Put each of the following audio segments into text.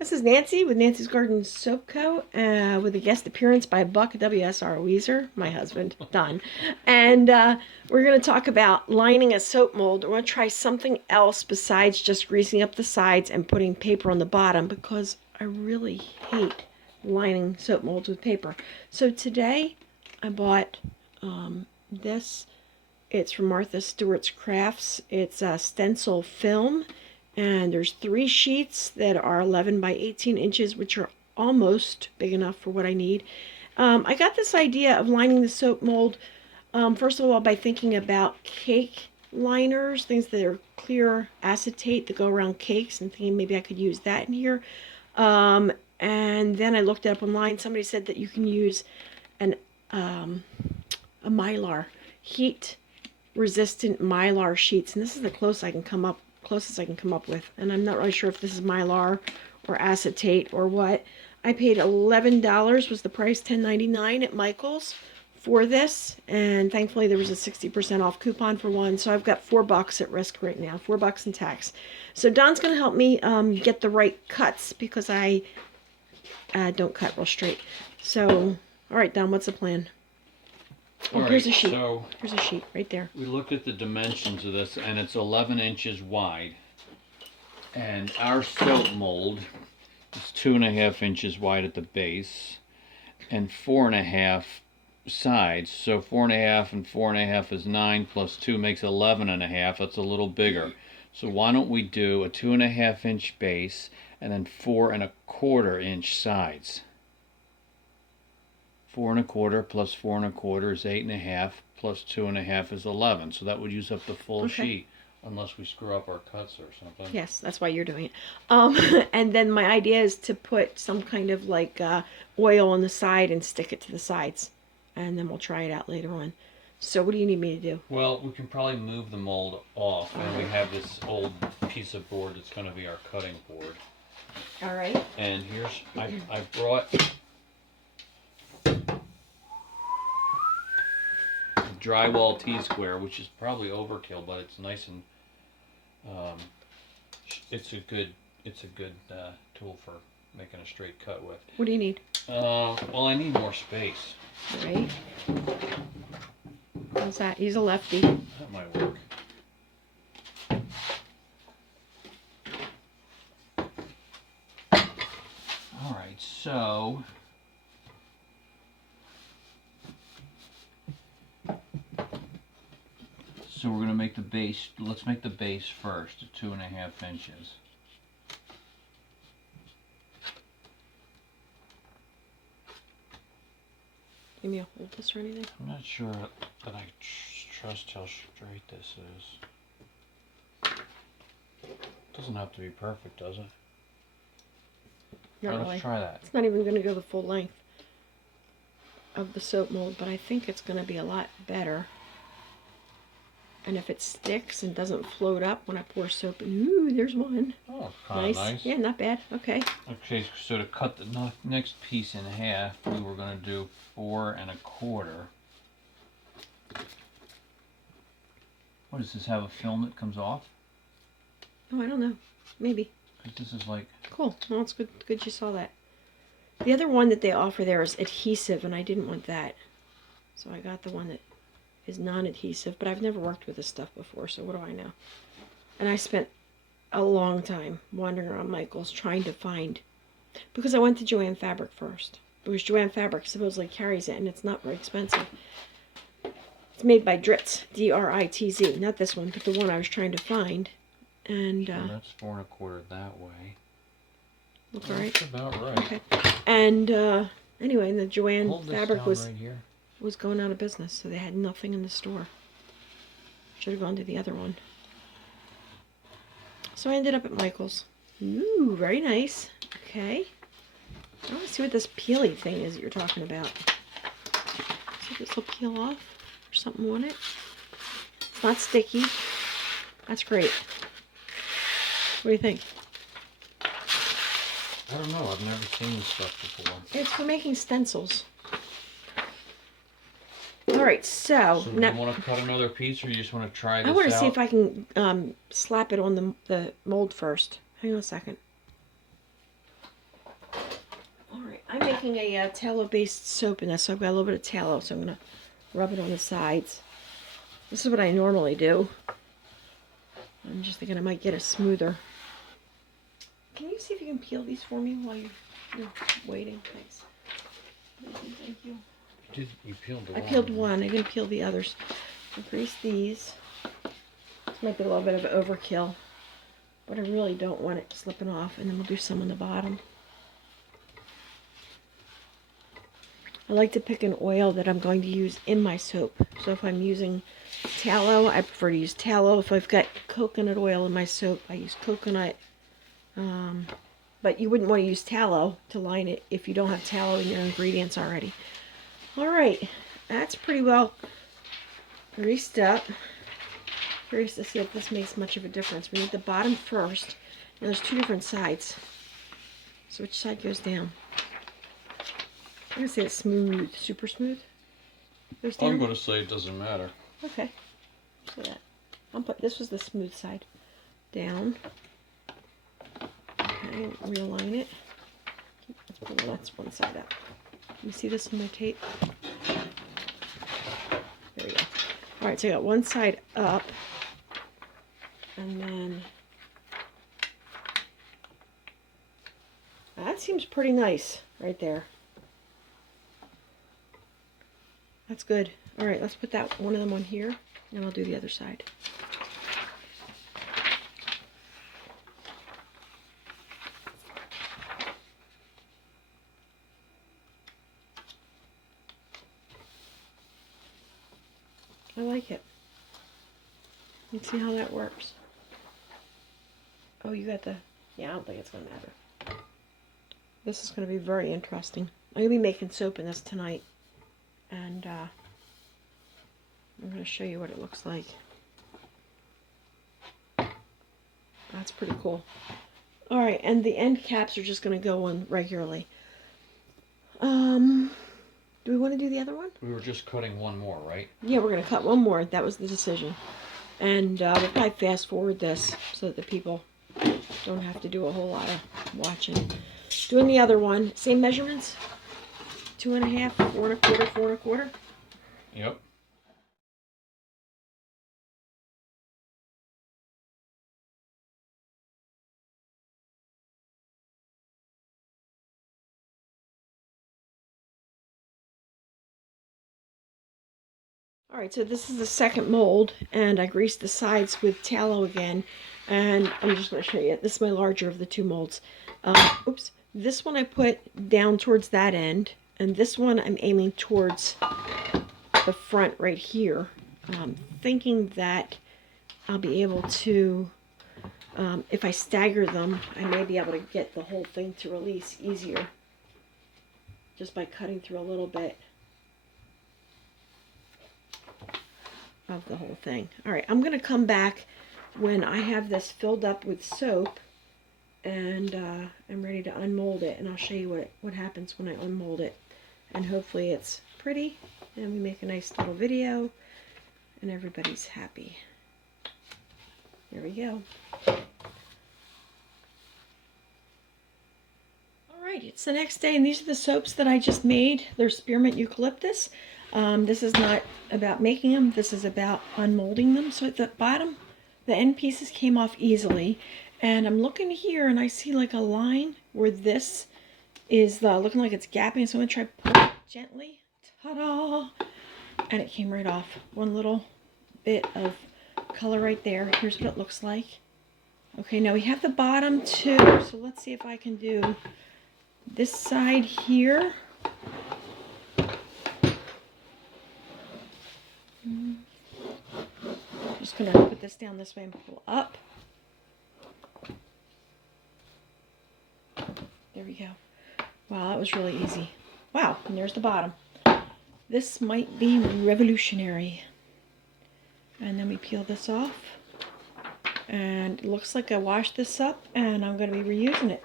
This is Nancy with Nancy's Garden Soap Co. With a guest appearance by Buck WSR Weezer, my husband, Don. And we're going to talk about lining a soap mold. We're going to try something else besides just greasing up the sides and putting paper on the bottom because I really hate lining soap molds with paper. So today I bought this. It's from Martha Stewart's Crafts. It's a stencil film. And there's 3 sheets that are 11 by 18 inches, which are almost big enough for what I need. I got this idea of lining the soap mold, first of all, by thinking about cake liners, things that are clear acetate that go around cakes, and thinking maybe I could use that in here. And then I looked it up online. Somebody said that you can use a mylar, heat-resistant mylar sheets, and this is the closest I can come up with, and I'm not really sure if this is mylar or acetate or what. I paid $11 was the price, $10.99 at Michael's for this, and thankfully there was a 60% off coupon for one, so I've got $4 at risk right now, $4 in tax. So Don's going to help me get the right cuts because I don't cut real straight. So, all right, Don, what's the plan? Oh, here's a sheet. So here's a sheet right there. We looked at the dimensions of this, and it's 11 inches wide. And our soap mold is 2.5 inches wide at the base, and 4.5 sides. So 4.5 and 4.5 is 9, plus 2 makes 11.5. That's a little bigger. So why don't we do a 2.5 inch base and then 4.25 inch sides? 4.25 plus 4.25 is 8.5, plus 2.5 is 11. So that would use up the full sheet, unless we screw up our cuts or something. Yes, that's why you're doing it. And then my idea is to put some kind of like oil on the side and stick it to the sides, and then we'll try it out later on. So what do you need me to do? Well, we can probably move the mold off, and we have this old piece of board that's going to be our cutting board. All right. And here's I brought drywall T-square, which is probably overkill, but it's nice and it's a good tool for making a straight cut with. What do you need? Well, I need more space. All right. How's that? He's a lefty. That might work. All right, so we're going to make the base, let's make the base first at 2.5 inches. Give me a hold this or anything? I'm not sure that I trust how straight this is. Doesn't have to be perfect, does it? Not really. Let's try that. It's not even going to go the full length of the soap mold, but I think it's going to be a lot better. And if it sticks and doesn't float up when I pour soap, ooh, there's one. Oh, kind of nice. Yeah, not bad. Okay. Okay, so to cut the next piece in half, we were going to do 4.25. What does this have, a film that comes off? Oh, I don't know. Maybe. Because this is like... Cool. Well, it's good you saw that. The other one that they offer there is adhesive, and I didn't want that. So I got the one that is non-adhesive, but I've never worked with this stuff before, so what do I know? And I spent a long time wandering around Michael's trying to find, because I went to Joann Fabric first, because Joann Fabric supposedly carries it, and it's not very expensive. It's made by Dritz, D-R-I-T-Z, not this one, but the one I was trying to find. And so that's 4.25 that way. Looks alright. That's about right. Okay. And anyway, the Joann Fabric was right going out of business, so they had nothing in the store. Should have gone to the other one. So I ended up at Michael's. Ooh, very nice. Okay. I want to see what this peely thing is that you're talking about. See if this will peel off or something on it. It's not sticky. That's great. What do you think? I don't know. I've never seen this stuff before. It's for making stencils. Alright, so do now, you want to cut another piece, or you just want to try this out? I want to see if I can slap it on the mold first. Hang on a second. making a tallow-based soap in this, so I've got a little bit of tallow, so I'm going to rub it on the sides. This is what I normally do. I'm just thinking I might get it smoother. Can you see if you can peel these for me while you're waiting? Thanks. Thank you. You peeled the I peeled one. I didn't peel the others. I greased these. This might be a little bit of overkill, but I really don't want it slipping off. And then we'll do some on the bottom. I like to pick an oil that I'm going to use in my soap. So if I'm using tallow, I prefer to use tallow. If I've got coconut oil in my soap, I use coconut. But you wouldn't want to use tallow to line it if you don't have tallow in your ingredients already. Alright, that's pretty well greased up. Curious to see if this makes much of a difference. We need the bottom first. And there's two different sides. So which side goes down? I'm going to say it's smooth, super smooth. Goes down? I'm going to say it doesn't matter. Okay. So that. This was the smooth side. Down. Okay, realign it. That's one side up. You see this in my tape? There we go. Alright, so I got one side up. And then that seems pretty nice right there. That's good. Alright, let's put that one of them on here, and I'll do the other side. I like it. Let's see how that works. Oh, you got the... Yeah, I don't think it's going to matter. This is going to be very interesting. I'm going to be making soap in this tonight. And I'm going to show you what it looks like. That's pretty cool. Alright, and the end caps are just going to go on regularly. Do we want to do the other one? We were just cutting one more, right? Yeah, we're going to cut one more. That was the decision. And we'll probably fast forward this so that the people don't have to do a whole lot of watching. Doing the other one, same measurements? 2.5, 4 1/4, 4 1/4. Yep. Alright, so this is the second mold, and I greased the sides with tallow again, and I'm just going to show you. This is my larger of the two molds. Oops. This one I put down towards that end, and this one I'm aiming towards the front right here, thinking that I'll be able to, if I stagger them, I may be able to get the whole thing to release easier, just by cutting through a little bit of the whole thing. Alright, I'm going to come back when I have this filled up with soap and I'm ready to unmold it, and I'll show you what happens when I unmold it. And hopefully it's pretty and we make a nice little video and everybody's happy. There we go. Alright, it's the next day, and these are the soaps that I just made. They're spearmint eucalyptus. This is not about making them, this is about unmolding them. So at the bottom, the end pieces came off easily. And I'm looking here and I see like a line where this is looking like it's gapping. So I'm going to try pull it gently. Ta-da! And it came right off. One little bit of color right there. Here's what it looks like. Okay, now we have the bottom too. So let's see if I can do this side here. Just going to put this down this way and pull up. There we go. Wow, that was really easy. Wow, and there's the bottom. This might be revolutionary. And then we peel this off. And it looks like I washed this up and I'm going to be reusing it.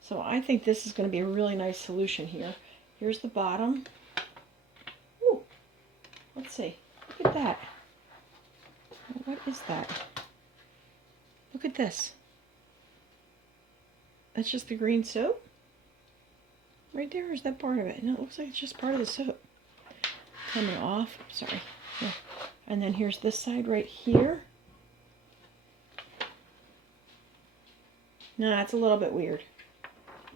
So I think this is going to be a really nice solution here. Here's the bottom. Ooh, let's see. Look at that. What is that? Look at this. That's just the green soap? Right there, or is that part of it? No, it looks like it's just part of the soap. Coming off. Sorry. Yeah. And then here's this side right here. No, that's a little bit weird.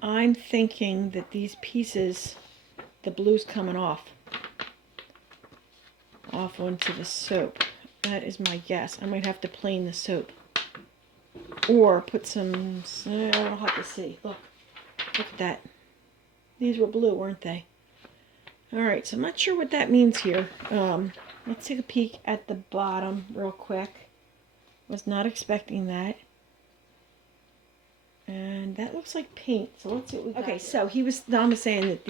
I'm thinking that these pieces, the blue's coming off onto the soap. That is my guess. I might have to plane the soap. Or put some, I'll have to see. Look at that. These were blue, weren't they? Alright, so I'm not sure what that means here. Let's take a peek at the bottom real quick. Was not expecting that. And that looks like paint. So let's see what we got. Okay, so Don was saying that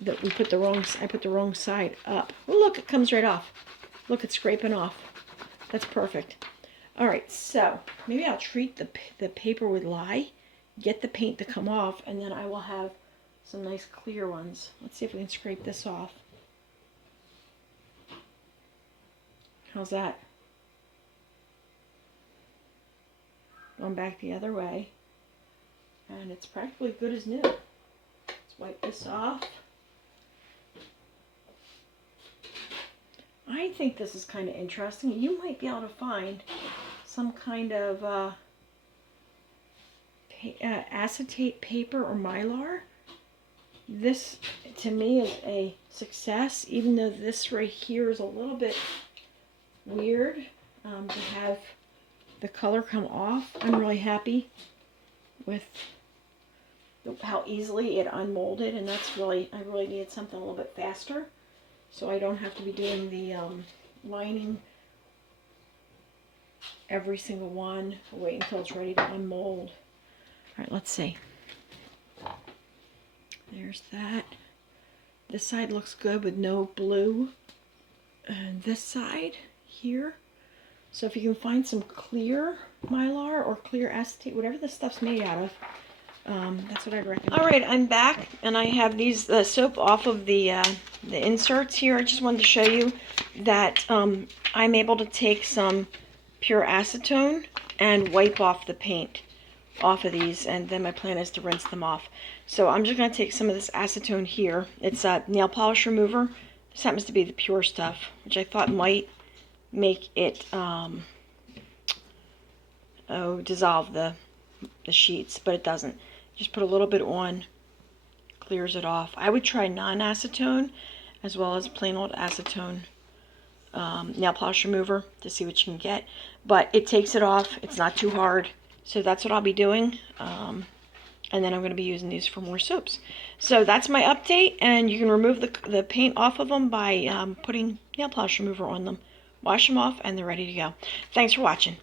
that I put the wrong side up. Well, look, it comes right off. Look, it's scraping off. That's perfect. All right, so maybe I'll treat the paper with lye, get the paint to come off, and then I will have some nice clear ones. Let's see if we can scrape this off. How's that? Going back the other way. And it's practically good as new. Let's wipe this off. I think this is kind of interesting. You might be able to find some kind of acetate paper or mylar. This, to me, is a success, even though this right here is a little bit weird to have the color come off. I'm really happy with how easily it unmolded, and that's I really needed something a little bit faster, so I don't have to be doing the lining every single one. Wait until it's ready to unmold. All right, let's see. There's that. This side looks good with no blue. And this side here. So if you can find some clear mylar or clear acetate, whatever this stuff's made out of, that's what I'd recommend. All right, I'm back, and I have these soap off of the inserts here. I just wanted to show you that I'm able to take some pure acetone and wipe off the paint off of these, and then my plan is to rinse them off. So I'm just going to take some of this acetone here. It's a nail polish remover. This happens to be the pure stuff, which I thought might make it dissolve the sheets, but it doesn't. Just put a little bit on, clears it off. I would try non-acetone as well as plain old acetone nail polish remover to see what you can get, but it takes it off. It's not too hard, so that's what I'll be doing. And then I'm going to be using these for more soaps. So that's my update, and you can remove the paint off of them by putting nail polish remover on them. Wash them off, and they're ready to go. Thanks for watching.